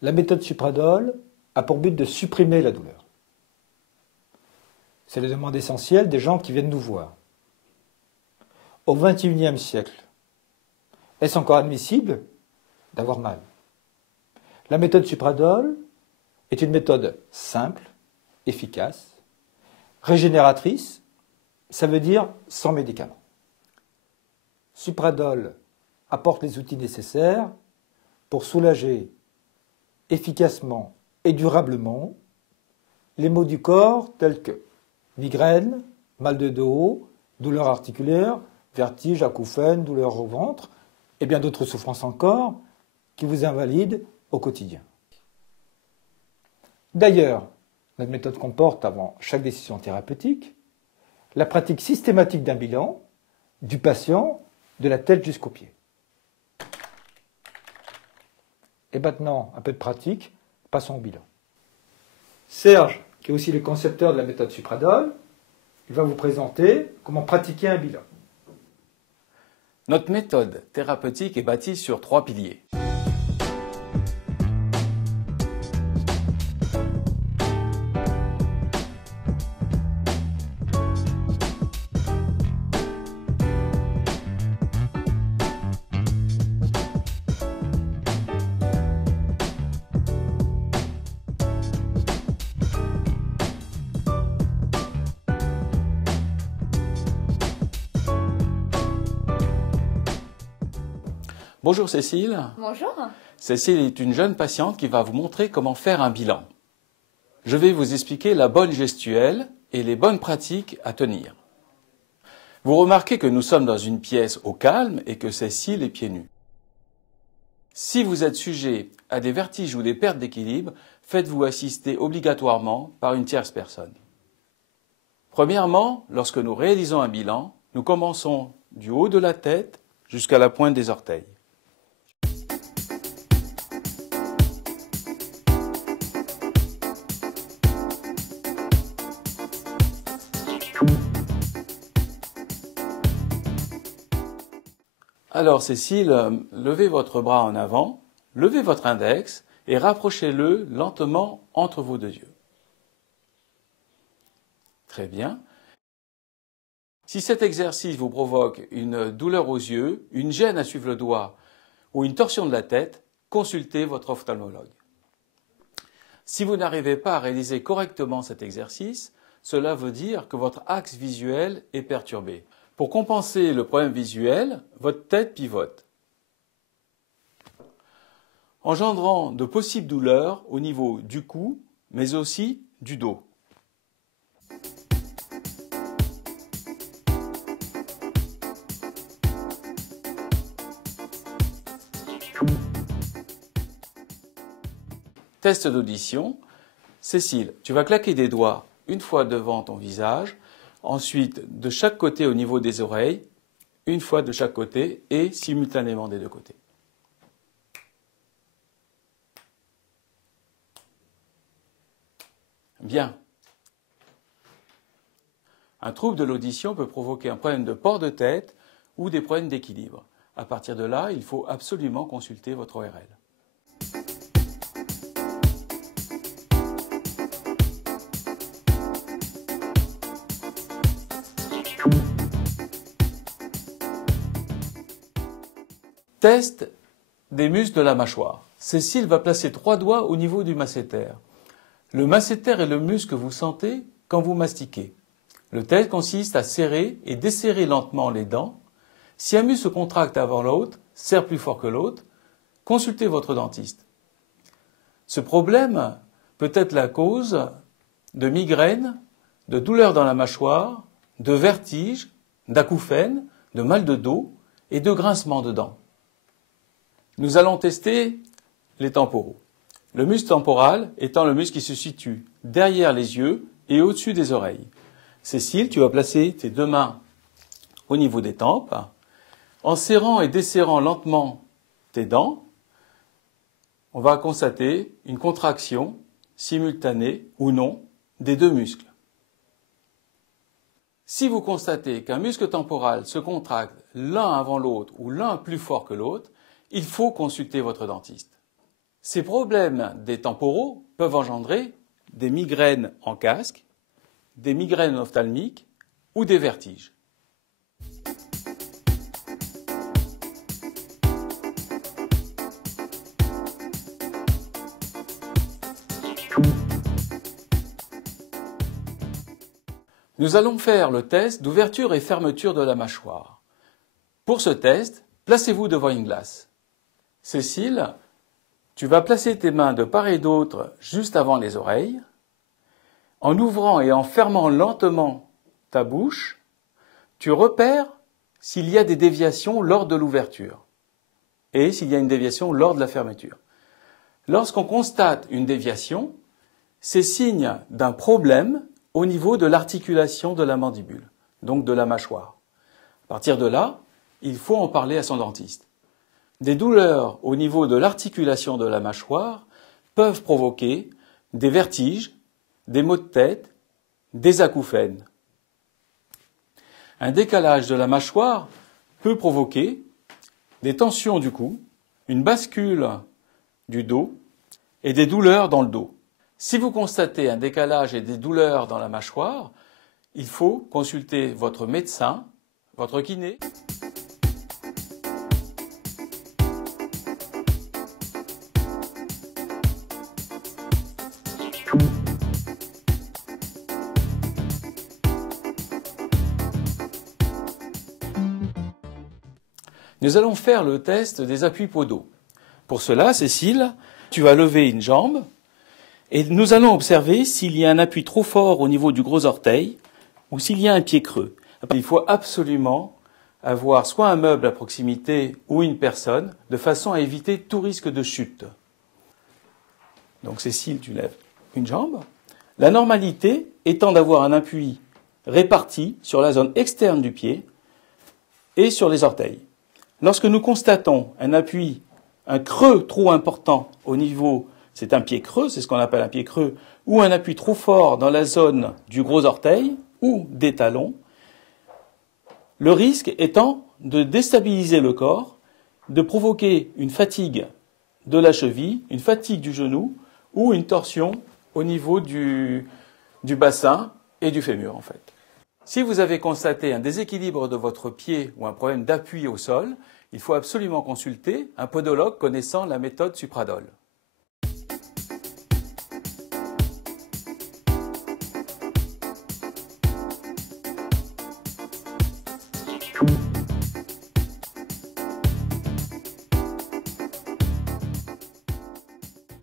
La méthode Supradol a pour but de supprimer la douleur. C'est la demande essentielle des gens qui viennent nous voir. Au XXIe siècle, est-ce encore admissible d'avoir mal? La méthode Supradol est une méthode simple, efficace, régénératrice, ça veut dire sans médicaments. Supradol apporte les outils nécessaires pour soulager efficacement et durablement les maux du corps tels que migraine, mal de dos, douleurs articulaires, vertiges, acouphènes, douleurs au ventre et bien d'autres souffrances encore qui vous invalident au quotidien. D'ailleurs, notre méthode comporte, avant chaque décision thérapeutique, la pratique systématique d'un bilan du patient de la tête jusqu'aux pieds. Et maintenant, un peu de pratique, passons au bilan. Serge, qui est aussi le concepteur de la méthode Supradol, il va vous présenter comment pratiquer un bilan. Notre méthode thérapeutique est bâtie sur 3 piliers. Bonjour Cécile. Bonjour. Cécile est une jeune patiente qui va vous montrer comment faire un bilan. Je vais vous expliquer la bonne gestuelle et les bonnes pratiques à tenir. Vous remarquez que nous sommes dans une pièce au calme et que Cécile est pieds nus. Si vous êtes sujet à des vertiges ou des pertes d'équilibre, faites-vous assister obligatoirement par une tierce personne. Premièrement, lorsque nous réalisons un bilan, nous commençons du haut de la tête jusqu'à la pointe des orteils. Alors Cécile, levez votre bras en avant, levez votre index et rapprochez-le lentement entre vos deux yeux. Très bien. Si cet exercice vous provoque une douleur aux yeux, une gêne à suivre le doigt ou une torsion de la tête, consultez votre ophtalmologue. Si vous n'arrivez pas à réaliser correctement cet exercice, cela veut dire que votre axe visuel est perturbé. Pour compenser le problème visuel, votre tête pivote, engendrant de possibles douleurs au niveau du cou, mais aussi du dos. Test d'audition. Cécile, tu vas claquer des doigts une fois devant ton visage, ensuite de chaque côté au niveau des oreilles, une fois de chaque côté et simultanément des deux côtés. Bien. Un trouble de l'audition peut provoquer un problème de port de tête ou des problèmes d'équilibre. À partir de là, il faut absolument consulter votre ORL. Test des muscles de la mâchoire. Cécile va placer 3 doigts au niveau du masséter. Le masséter est le muscle que vous sentez quand vous mastiquez. Le test consiste à serrer et desserrer lentement les dents. Si un muscle se contracte avant l'autre, serre plus fort que l'autre, consultez votre dentiste. Ce problème peut être la cause de migraines, de douleurs dans la mâchoire, de vertiges, d'acouphènes, de mal de dos et de grincements de dents. Nous allons tester les temporaux. Le muscle temporal étant le muscle qui se situe derrière les yeux et au-dessus des oreilles. Cécile, tu vas placer tes 2 mains au niveau des tempes. En serrant et desserrant lentement tes dents, on va constater une contraction simultanée ou non des 2 muscles. Si vous constatez qu'un muscle temporal se contracte l'un avant l'autre ou l'un plus fort que l'autre, il faut consulter votre dentiste. Ces problèmes des temporaux peuvent engendrer des migraines en casque, des migraines ophtalmiques ou des vertiges. Nous allons faire le test d'ouverture et fermeture de la mâchoire. Pour ce test, placez-vous devant une glace. Cécile, tu vas placer tes mains de part et d'autre juste avant les oreilles. En ouvrant et en fermant lentement ta bouche, tu repères s'il y a des déviations lors de l'ouverture et s'il y a une déviation lors de la fermeture. Lorsqu'on constate une déviation, c'est signe d'un problème au niveau de l'articulation de la mandibule, donc de la mâchoire. À partir de là, il faut en parler à son dentiste. Des douleurs au niveau de l'articulation de la mâchoire peuvent provoquer des vertiges, des maux de tête, des acouphènes. Un décalage de la mâchoire peut provoquer des tensions du cou, une bascule du dos et des douleurs dans le dos. Si vous constatez un décalage et des douleurs dans la mâchoire, il faut consulter votre médecin, votre kiné. Nous allons faire le test des appuis podaux. Pour cela, Cécile, tu vas lever une jambe et nous allons observer s'il y a un appui trop fort au niveau du gros orteil ou s'il y a un pied creux. Il faut absolument avoir soit un meuble à proximité ou une personne de façon à éviter tout risque de chute. Donc Cécile, tu lèves une jambe. La normalité étant d'avoir un appui réparti sur la zone externe du pied et sur les orteils. Lorsque nous constatons un appui, un creux trop important au niveau, c'est un pied creux, c'est ce qu'on appelle un pied creux, ou un appui trop fort dans la zone du gros orteil ou des talons, le risque étant de déstabiliser le corps, de provoquer une fatigue de la cheville, une fatigue du genou ou une torsion au niveau du bassin et du fémur en fait. Si vous avez constaté un déséquilibre de votre pied ou un problème d'appui au sol, il faut absolument consulter un podologue connaissant la méthode Supradol.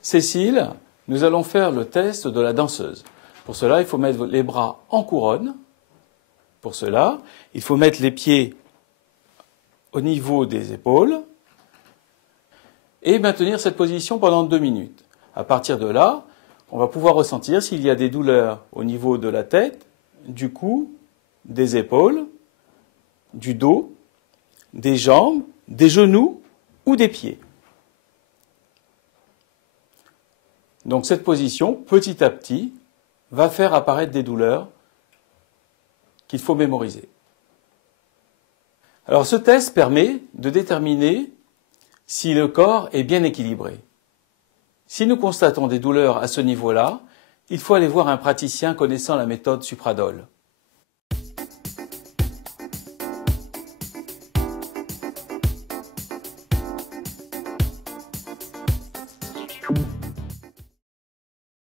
Cécile, nous allons faire le test de la danseuse. Pour cela, il faut mettre les bras en couronne. Pour cela, il faut mettre les pieds au niveau des épaules et maintenir cette position pendant 2 minutes. À partir de là, on va pouvoir ressentir s'il y a des douleurs au niveau de la tête, du cou, des épaules, du dos, des jambes, des genoux ou des pieds. Donc cette position, petit à petit, va faire apparaître des douleurs qu'il faut mémoriser. Alors ce test permet de déterminer si le corps est bien équilibré. Si nous constatons des douleurs à ce niveau-là, il faut aller voir un praticien connaissant la méthode Supradol.